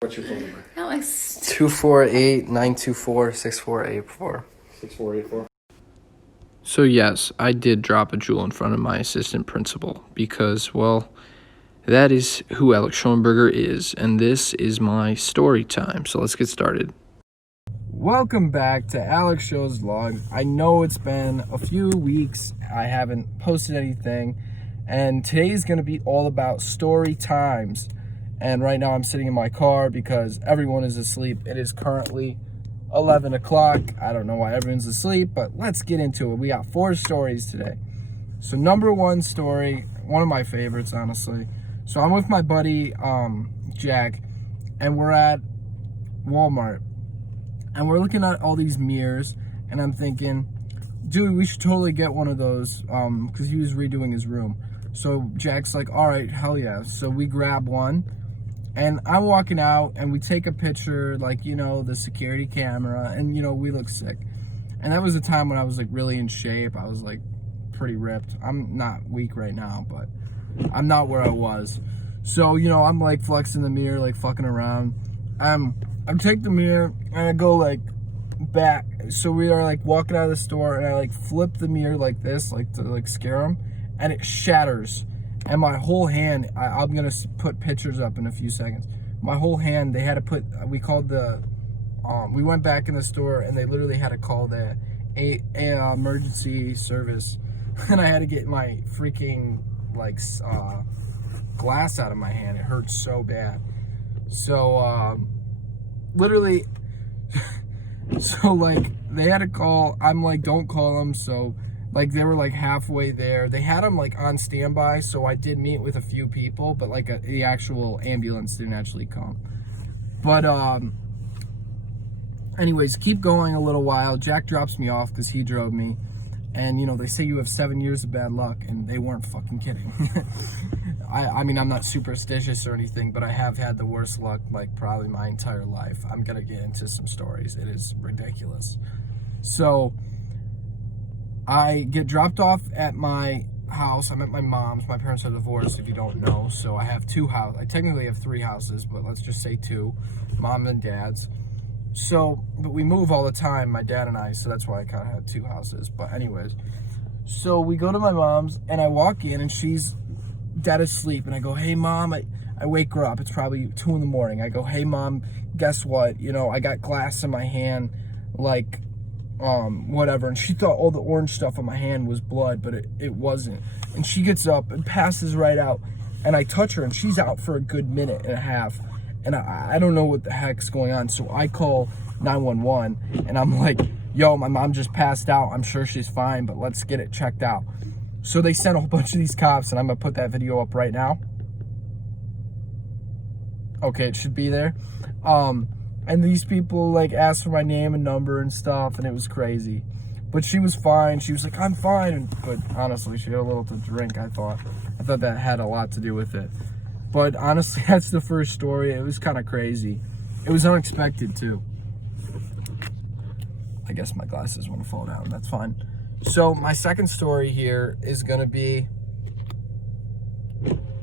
What's your phone number? Alex. 248-924-6484. 6484. So yes, I did drop a jewel in front of my assistant principal because, well, that is who Alex Schoenberger is, and this is my story time. So let's get started. Welcome back to Alex Show's Vlog. I know it's been a few weeks. I haven't posted anything, and today's going to be all about story times. And right now I'm sitting in my car because everyone is asleep. It is currently 11 o'clock. I don't know why everyone's asleep, but let's get into it. We got 4 stories today. So number 1 story, one of my favorites, honestly. So I'm with my buddy, Jack, and we're at Walmart. And we're looking at all these mirrors, and I'm thinking, dude, we should totally get one of those, because he was redoing his room. So Jack's like, all right, hell yeah. So we grab one. And I'm walking out, and we take a picture, like, you know, the security camera, and, you know, we look sick. And that was a time when I was, like, really in shape. I was, like, pretty ripped. I'm not weak right now, but I'm not where I was. So, you know, I'm, like, flexing the mirror, like, fucking around. I take the mirror, and I go, like, back. So we are, like, walking out of the store, and I, like, flip the mirror like this, like, to, like, scare them, and it shatters. And my whole hand, I'm going to put pictures up in a few seconds. My whole hand, they had to put, we called the, we went back in the store and they literally had to call the emergency service. And I had to get my freaking, like, glass out of my hand. It hurt so bad. So, literally, so, like, they had to call, I'm like, don't call them, so... Like, they were, like, halfway there. They had them, like, on standby, so I did meet with a few people, but, like, the actual ambulance didn't actually come. But, anyways, keep going a little while. Jack drops me off because he drove me. And, you know, they say you have 7 years of bad luck, and they weren't fucking kidding. I mean, I'm not superstitious or anything, but I have had the worst luck, like, probably my entire life. I'm gonna get into some stories. It is ridiculous. So... I get dropped off at my house. I'm at my mom's. My parents are divorced, if you don't know. So I have 2 houses. I technically have 3 houses, but let's just say 2. Mom and dad's. So, but we move all the time, my dad and I, so that's why I kind of had 2 houses. But anyways, so we go to my mom's, and I walk in, and she's dead asleep. And I go, hey, Mom. I wake her up. It's probably 2 in the morning. I go, hey, Mom, guess what? You know, I got glass in my hand, like... whatever, and she thought all the orange stuff on my hand was blood, but it wasn't. And she gets up and passes right out, and I touch her, and she's out for a good minute and a half, and I don't know what the heck's going on. So I call 911, and I'm like, yo, my mom just passed out. I'm sure she's fine, but let's get it checked out. So they sent a whole bunch of these cops, and I'm gonna put that video up right now. Okay, it should be there. And these people, like, asked for my name and number and stuff, and it was crazy. But she was fine. She was like, I'm fine. But honestly, she had a little to drink, I thought. I thought that had a lot to do with it. But honestly, that's the first story. It was kind of crazy. It was unexpected, too. I guess my glasses want to fall down. That's fine. So my second story here is going to be...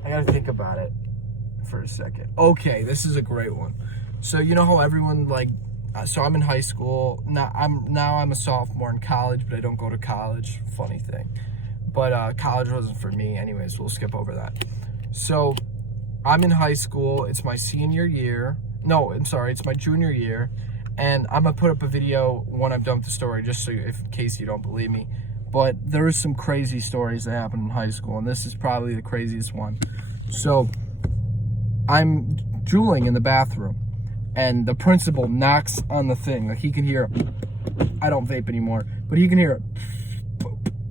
I got to think about it for a second. Okay, this is a great one. So you know how everyone, like, so I'm in high school. Now I'm a sophomore in college, but I don't go to college. Funny thing. But college wasn't for me. Anyways, we'll skip over that. So I'm in high school. It's my senior year. No, I'm sorry. It's my junior year. And I'm going to put up a video when I'm done with the story, just so in case you don't believe me. But there is some crazy stories that happened in high school, and this is probably the craziest one. So I'm drooling in the bathroom. And the principal knocks on the thing. Like, he can hear, I don't vape anymore, but he can hear it,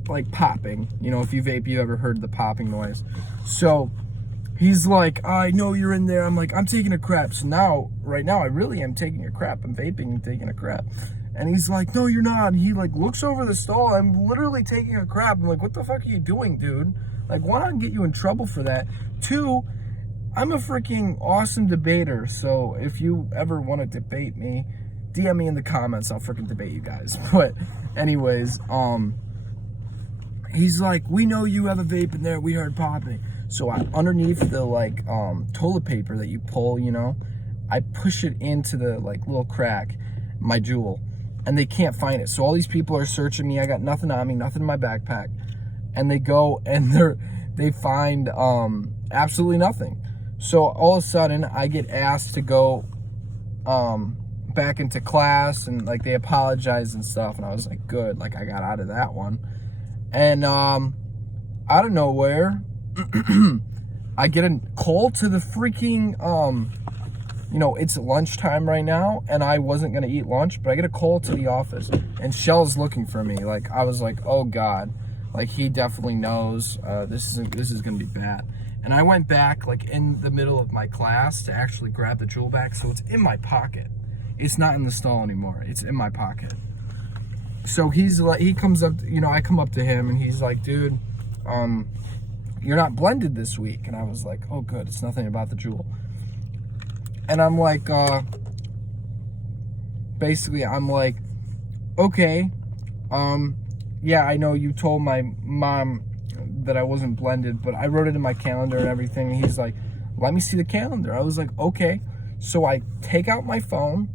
like, popping. You know, if you vape, you ever heard the popping noise. So he's like, I know you're in there. I'm like, I'm taking a crap. So now, right now, I really am taking a crap. I'm vaping and taking a crap. And he's like, no, you're not. And he, like, looks over the stall. I'm literally taking a crap. I'm like, what the fuck are you doing, dude? Like, one, I can get you in trouble for that. 2, I'm a freaking awesome debater, so if you ever want to debate me, DM me in the comments. I'll freaking debate you guys. But anyways, he's like, we know you have a vape in there. We heard popping. So underneath the, like, toilet paper that you pull, you know, I push it into the like little crack, my jewel, and they can't find it. So all these people are searching me. I got nothing on me, nothing in my backpack, and they go and they find absolutely nothing. So all of a sudden I get asked to go back into class, and like they apologize and stuff, and I was like, good, like I got out of that one. And out of nowhere I get a call to the freaking it's lunchtime right now, and I wasn't gonna eat lunch, but I get a call to the office, and Shell's looking for me. Like I was like, oh God, like he definitely knows this is gonna be bad. And I went back like in the middle of my class to actually grab the jewel back, so it's in my pocket. It's not in the stall anymore. It's in my pocket. So he's like, he comes up, I come up to him, and he's like, dude, you're not blended this week. And I was like, oh good, it's nothing about the jewel. And I'm like, basically I'm like, okay, yeah, I know you told my mom that I wasn't blended, but I wrote it in my calendar and everything. And he's like, let me see the calendar. I was like, okay. So I take out my phone,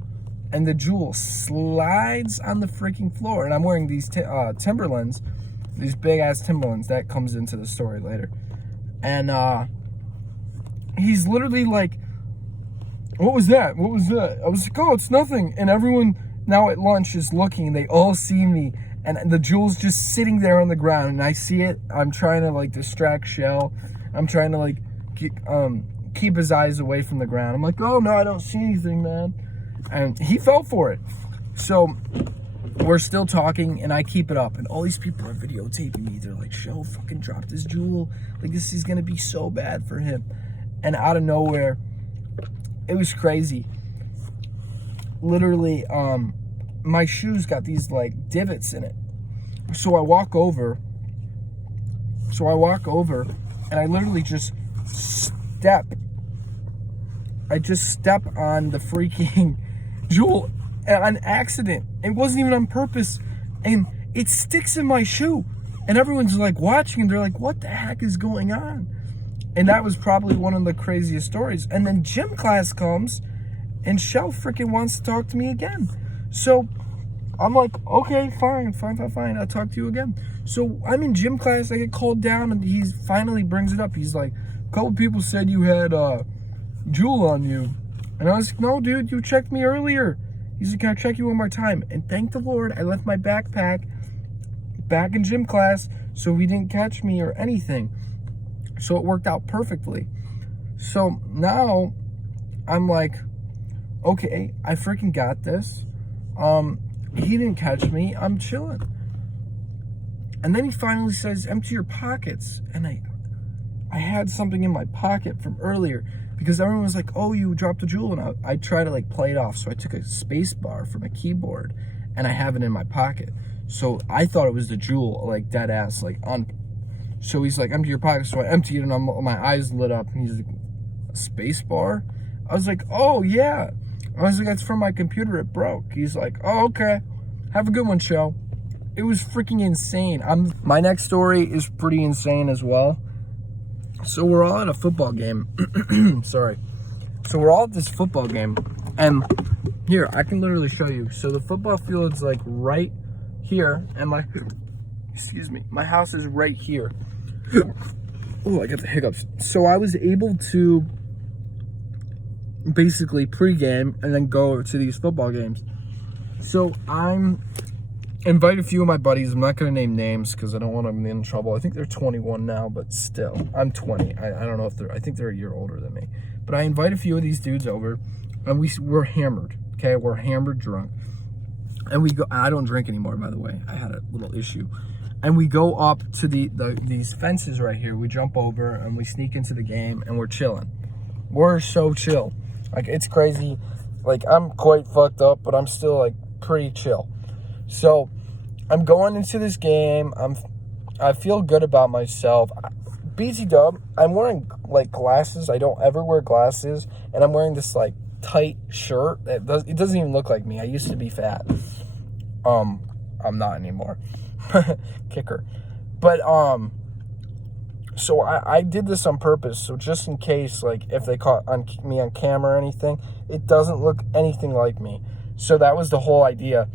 and the jewel slides on the freaking floor. And I'm wearing these Timberlands, these big ass Timberlands. That comes into the story later. And he's literally like, what was that? What was that? I was like, oh, it's nothing. And everyone now at lunch is looking, and they all see me, and the jewel's just sitting there on the ground, and I see it. I'm trying to like distract Shell. I'm trying to like keep his eyes away from the ground. I'm like, oh no, I don't see anything, man. And he fell for it. So we're still talking, and I keep it up, and all these people are videotaping me. They're like, Shell fucking dropped his jewel. Like, this is gonna be so bad for him. And out of nowhere, it was crazy. Literally, my shoes got these like divots in it. So I walk over, and I literally just step on the freaking jewel on accident. It wasn't even on purpose, and it sticks in my shoe, and everyone's like watching, and they're like, what the heck is going on? And that was probably one of the craziest stories. And then gym class comes, and Shell freaking wants to talk to me again. So I'm like, okay, fine. I'll talk to you again. So I'm in gym class. I get called down, and he finally brings it up. He's like, a couple people said you had jewel on you. And I was like, no, dude, you checked me earlier. He's like, can I check you one more time? And thank the Lord, I left my backpack back in gym class, so he didn't catch me or anything. So it worked out perfectly. So now I'm like, okay, I freaking got this. He didn't catch me. I'm chilling. And then he finally says, empty your pockets. And I had something in my pocket from earlier, because everyone was like, oh, you dropped a jewel. And I try to like play it off. So I took a space bar from a keyboard, and I have it in my pocket. So I thought it was the jewel, like dead ass, like on. So he's like, empty your pocket. So I emptied it, and my eyes lit up, and he's like, a space bar? I was like, oh yeah. I was like, that's from my computer, it broke. He's like, oh, okay. Have a good one, Shell. It was freaking insane. My next story is pretty insane as well. So we're all at a football game. Sorry. So we're all at this football game, and here, I can literally show you. So the football field's like right here, and my house is right here. Oh, I got the hiccups. So I was able to basically pregame and then go to these football games. So I'm invited a few of my buddies. I'm not going to name names because I don't want them in trouble. I think they're 21 now, but still, I'm 20. I don't know if I think they're a year older than me. But I invite a few of these dudes over, and we're hammered. Okay, we're hammered drunk. And we go, I don't drink anymore, by the way. I had a little issue. And we go up to these fences right here. We jump over, and we sneak into the game, and we're chilling. We're so chill. Like, it's crazy. Like, I'm quite fucked up, but I'm still, like, pretty chill. So, I'm going into this game. I feel good about myself. BT Dub, I'm wearing, like, glasses. I don't ever wear glasses. And I'm wearing this, like, tight shirt. It doesn't even look like me. I used to be fat. I'm not anymore. Kicker. But, So I did this on purpose. So just in case, like, if they caught me on camera or anything, it doesn't look anything like me. So that was the whole idea.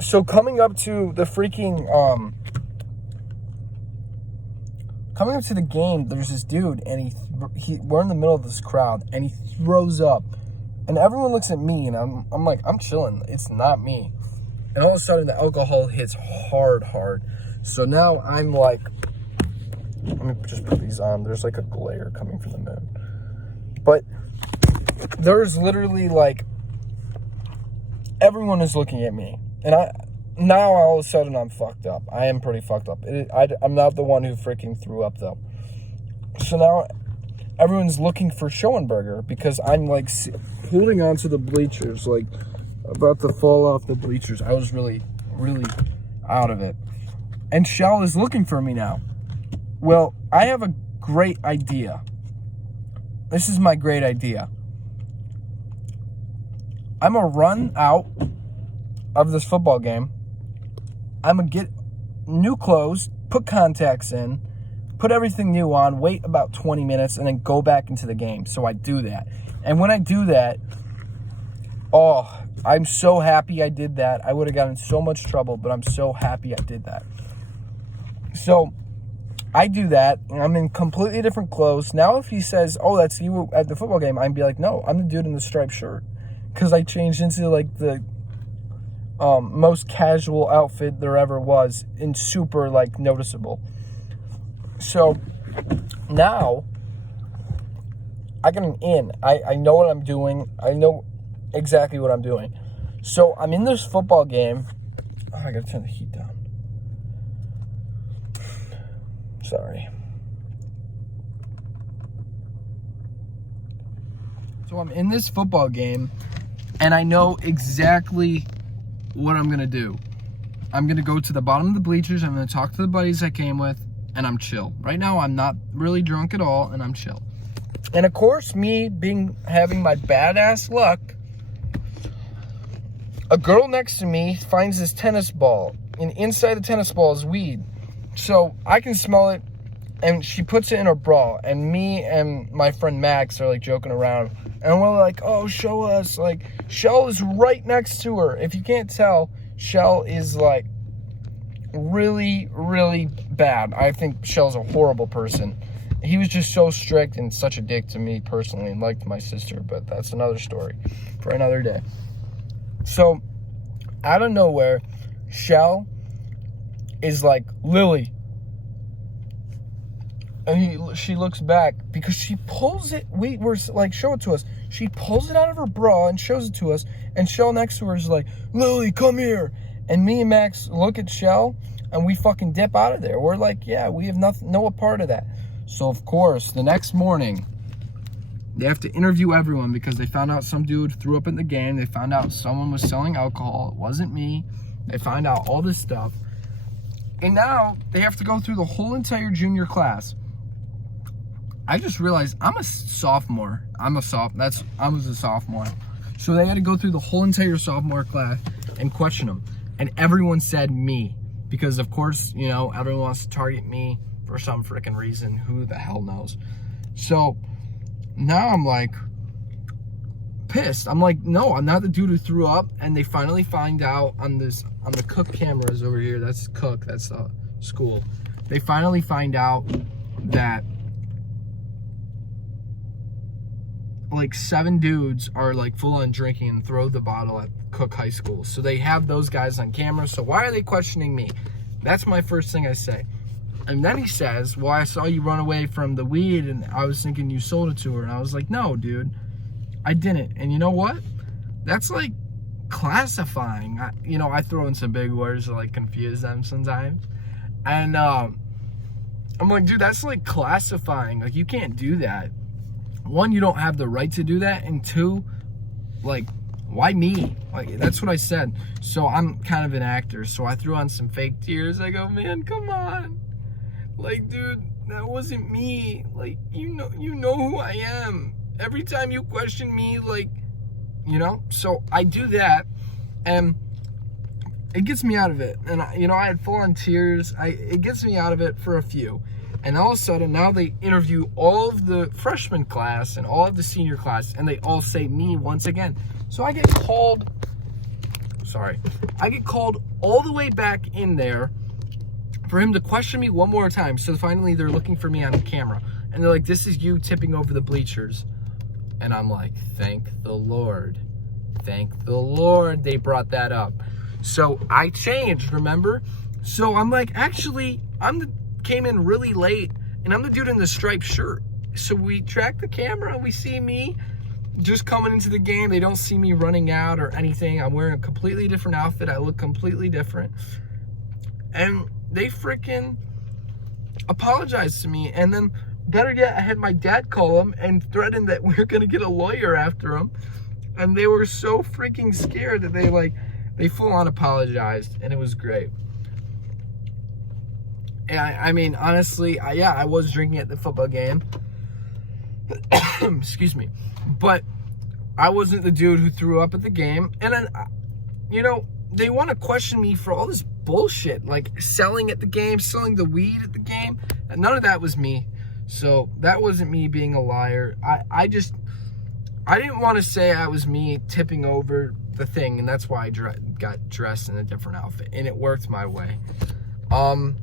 So coming up to the freaking, coming up to the game, there's this dude, and we're in the middle of this crowd, and he throws up. And everyone looks at me, and I'm like, I'm chilling. It's not me. And all of a sudden, the alcohol hits hard. So now I'm like, let me just put these on. There's like a glare coming from the moon. But there's literally like, everyone is looking at me. And now all of a sudden I'm fucked up. I am pretty fucked up. I'm not the one who freaking threw up though. So now everyone's looking for Schoenberger because I'm like holding on to the bleachers, like about to fall off the bleachers. I was really out of it. And Shell is looking for me now. Well, I have a great idea. This is my great idea. I'm going to run out of this football game. I'm going to get new clothes, put contacts in, put everything new on, wait about 20 minutes, and then go back into the game. So I do that. And when I do that, oh, I'm so happy I did that. I would have gotten in so much trouble, but I'm so happy I did that. So I do that, and I'm in completely different clothes. Now if he says, oh, that's you at the football game, I'd be like, no, I'm the dude in the striped shirt. Because I changed into like the most casual outfit there ever was, and super like noticeable. So now I got an in. I know what I'm doing. I know exactly what I'm doing. So I'm in this football game. Oh, I gotta turn the heat down. Sorry. So I'm in this football game, and I know exactly what I'm going to do. I'm going to go to the bottom of the bleachers. I'm going to talk to the buddies I came with, and I'm chill. Right now, I'm not really drunk at all, and I'm chill. And of course, me having my badass luck, a girl next to me finds this tennis ball, and inside the tennis ball is weed. So I can smell it, and she puts it in her bra, and me and my friend Max are like joking around, and we're like, oh, show us. Like, Shell is right next to her. If you can't tell, Shell is like really bad. I think Shell's a horrible person. He was just so strict and such a dick to me personally, and liked my sister, but that's another story for another day. So out of nowhere, Shell is like, Lily. And she looks back because she pulls it. We were like, show it to us. She pulls it out of her bra and shows it to us. And Shell next to her is like, Lily, come here. And me and Max look at Shell, and we fucking dip out of there. We're like, yeah, we have no part of that. So of course, the next morning, they have to interview everyone because they found out some dude threw up in the game. They found out someone was selling alcohol. It wasn't me. They found out all this stuff. And now they have to go through the whole entire junior class. I just realized I'm a sophomore. I was a sophomore. So they had to go through the whole entire sophomore class and question them. And everyone said me. Because of course, you know, everyone wants to target me for some freaking reason. Who the hell knows? So now I'm like pissed. I'm like, no, I'm not the dude who threw up. And they finally find out on the Cook cameras over here. That's Cook, that's the school. They finally find out that like 7 dudes are like full on drinking and throw the bottle at Cook High School. So they have those guys on camera. So why are they questioning me? That's my first thing I say. And then he says, well, I saw you run away from the weed and I was thinking you sold it to her. And I was like, no, dude, I didn't. And you know what? That's like classifying. I throw in some big words to like confuse them sometimes. And I'm like, dude, that's like classifying. Like, you can't do that. 1, you don't have the right to do that, and 2, like, why me? Like, that's what I said. So I'm kind of an actor, so I threw on some fake tears. I go, man, come on. Like, dude, that wasn't me. Like, you know who I am. Every time you question me, like, so I do that, and it gets me out of it. And I had full on tears. It gets me out of it for a few. And all of a sudden, now they interview all of the freshman class and all of the senior class, and they all say me once again. So I get called, I get called all the way back in there for him to question me one more time. So finally, they're looking for me on the camera. And they're like, this is you tipping over the bleachers. And I'm like, thank the Lord. Thank the Lord they brought that up. So I changed, remember? So I'm like, actually, came in really late, and I'm the dude in the striped shirt. So we track the camera, and we see me just coming into the game. They don't see me running out or anything. I'm wearing a completely different outfit. I look completely different. And they freaking apologized to me. And then, better yet, I had my dad call him and threaten that we're going to get a lawyer after him. And they were so freaking scared that they full on apologized, and it was great. And I mean, honestly, I was drinking at the football game. Excuse me. But I wasn't the dude who threw up at the game. And then, you know, they want to question me for all this bullshit, like selling at the game, selling the weed at the game. And none of that was me. So that wasn't me being a liar. I didn't want to say I was me tipping over the thing, and that's why I got dressed in a different outfit, and it worked my way. I'm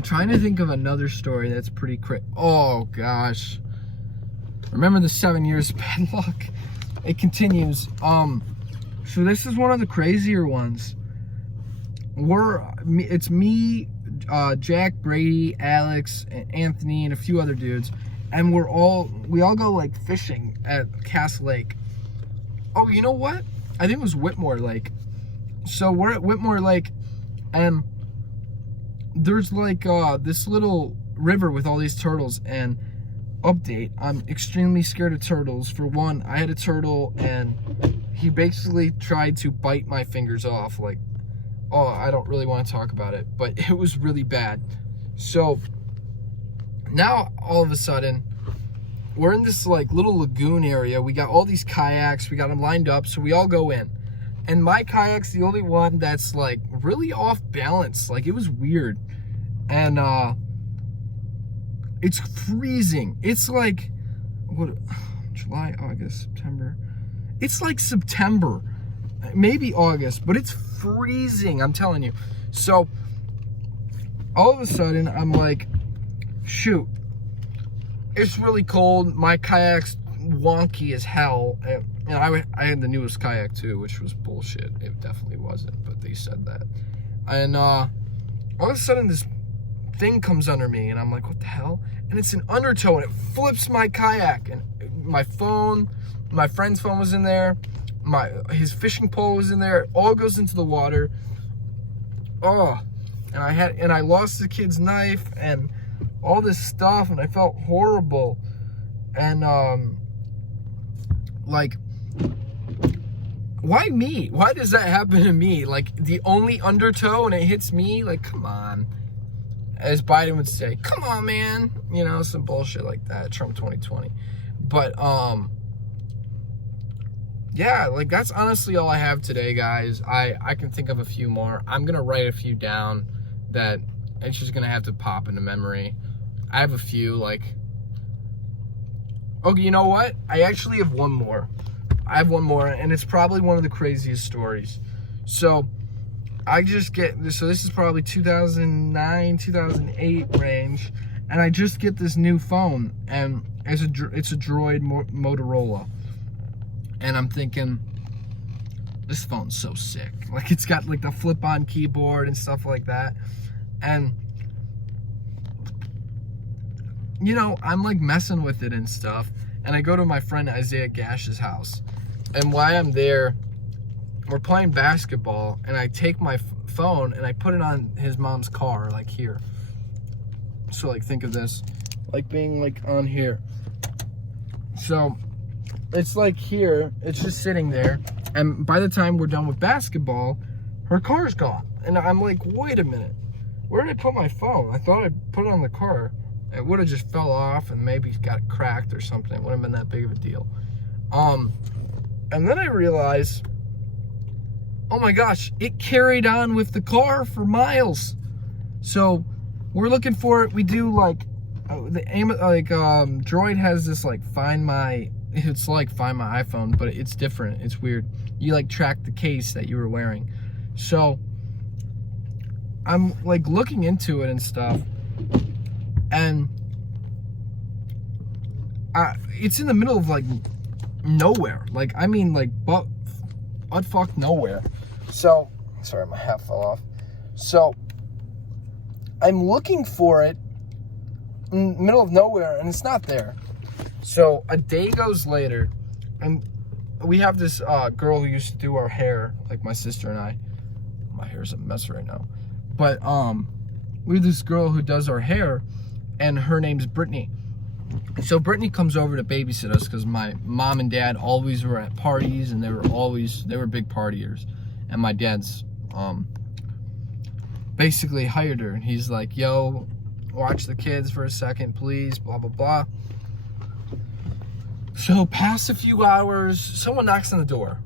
trying to think of another story that's pretty oh gosh. Remember the 7 years of bad luck? It continues. So this is one of the crazier ones. It's me, Jack, Brady, Alex, and Anthony, and a few other dudes, and we all go like fishing at Cass Lake. Oh, you know what? I think it was Whitmore Lake. So we're at Whitmore Lake, and there's like this little river with all these turtles. And update, I'm extremely scared of turtles. For one, I had a turtle, and he basically tried to bite my fingers off. Like, oh, I don't really want to talk about it, but it was really bad. So now all of a sudden, we're in this like little lagoon area. We got all these kayaks, we got them lined up, so we all go in. And my kayak's the only one that's like really off balance. Like, it was weird. And it's freezing. It's like, what, July, August, September. It's like September, maybe August, but it's freezing, I'm telling you. So all of a sudden, I'm like, shoot, it's really cold. My kayak's wonky as hell. And I had the newest kayak too, which was bullshit. It definitely wasn't, but they said that. And all of a sudden, this thing comes under me, and I'm like, what the hell? And it's an undertow, and it flips my kayak. And my phone, my friend's phone was in there. His fishing pole was in there. It all goes into the water. Oh, and I lost the kid's knife and all this stuff, and I felt horrible. And like, why me? Why does that happen to me? Like, the only undertow and it hits me? Like, come on. As Biden would say, come on, man. You know, some bullshit like that. Trump 2020. But yeah, like, that's honestly all I have today, guys. I can think of a few more. I'm gonna write a few down that it's just gonna have to pop into memory. I have a few, like, oh, you know what? I actually have one more. I have one more, and it's probably one of the craziest stories. So so this is probably 2009, 2008 range, and I just get this new phone, and it's a Droid Motorola. And I'm thinking, this phone's so sick. Like, it's got like the flip-on keyboard and stuff like that. And, you know, I'm like messing with it and stuff. And I go to my friend Isaiah Gash's house. And while I'm there, we're playing basketball. And I take my phone and I put it on his mom's car, like here. So, like, think of this, like being like on here. So it's like here, it's just sitting there, and by the time we're done with basketball, her car's gone. And I'm like, wait a minute, where did I put my phone? I thought I put it on the car. It would have just fell off and maybe got cracked or something. It wouldn't have been that big of a deal. And then I realized, oh my gosh, it carried on with the car for miles. So we're looking for it. We do like Droid has this like Find My. It's like Find My iPhone, but it's different. It's weird. You like track the case that you were wearing. So I'm like looking into it and stuff, and it's in the middle of like nowhere. Like I mean like butt fuck nowhere. So sorry, my hat fell off. So I'm looking for it in the middle of nowhere, and it's not there. So a day goes later, and we have this girl who used to do our hair, like my sister and I. My hair's a mess right now. But we have this girl who does our hair, and her name's Brittany. And so Brittany comes over to babysit us because my mom and dad always were at parties, and they were big partiers. And my dad's basically hired her, and he's like, yo, watch the kids for a second, please, blah, blah, blah. So past a few hours, someone knocks on the door.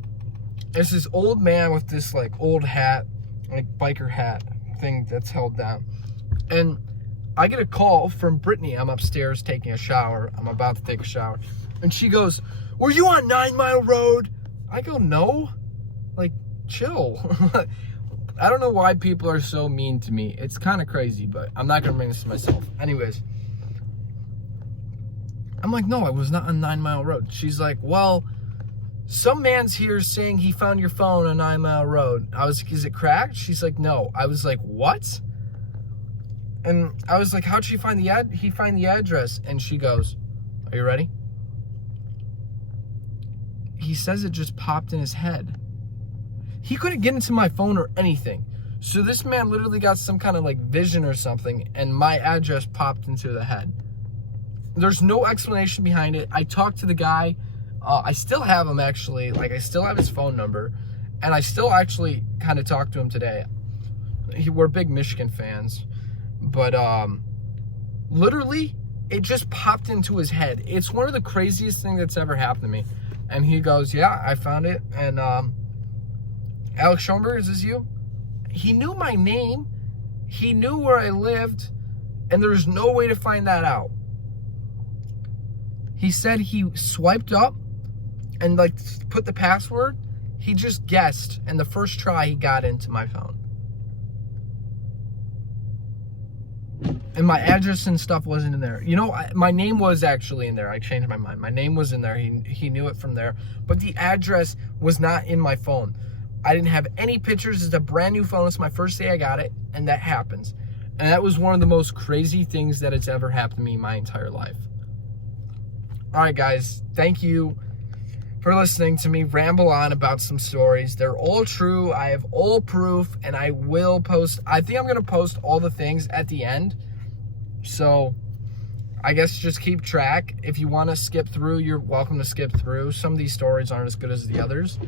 It's this old man with this like old hat, like biker hat thing that's held down. And I get a call from Brittany. I'm upstairs taking a shower. I'm about to take a shower. And she goes, were you on 9 Mile Road? I go, no. Like, chill. I don't know why people are so mean to me. It's kind of crazy, but I'm not going to bring this to myself. Anyways. I'm like, no, I was not on 9 Mile Road. She's like, well, some man's here saying he found your phone on 9 Mile Road. I was like, is it cracked? She's like, no. I was like, what? And I was like, how'd she find he find the address? And she goes, are you ready? He says it just popped in his head. He couldn't get into my phone or anything. So this man literally got some kind of like vision or something, and my address popped into the head. There's no explanation behind it. I talked to the guy. I still have him actually. Like I still have his phone number, and I still actually kind of talked to him today. We're big Michigan fans, but literally it just popped into his head. It's one of the craziest things that's ever happened to me. And he goes, yeah, I found it. And Alex Schoenberg, is this you? He knew my name. He knew where I lived, and there's no way to find that out. He said he swiped up and like put the password. He just guessed, and the first try he got into my phone. And my address and stuff wasn't in there. You know, my name was actually in there. I changed my mind. My name was in there. He knew it from there. But the address was not in my phone. I didn't have any pictures. It's a brand new phone. It's my first day I got it, and that happens. And that was one of the most crazy things that has ever happened to me in my entire life. All right, guys, thank you for listening to me ramble on about some stories. They're all true. I have all proof, and I will post. I think I'm going to post all the things at the end. So I guess just keep track. If you want to skip through, you're welcome to skip through. Some of these stories aren't as good as the others.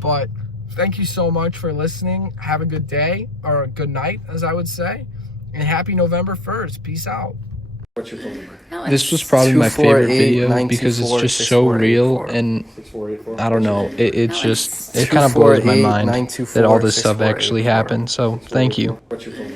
But thank you so much for listening. Have a good day, or a good night, as I would say. And happy November 1st. Peace out. What's your phone number? This was probably my favorite video because it's just so real, and I don't know, it kind of blows my mind that all this stuff actually happened. So thank you. What's your phone number?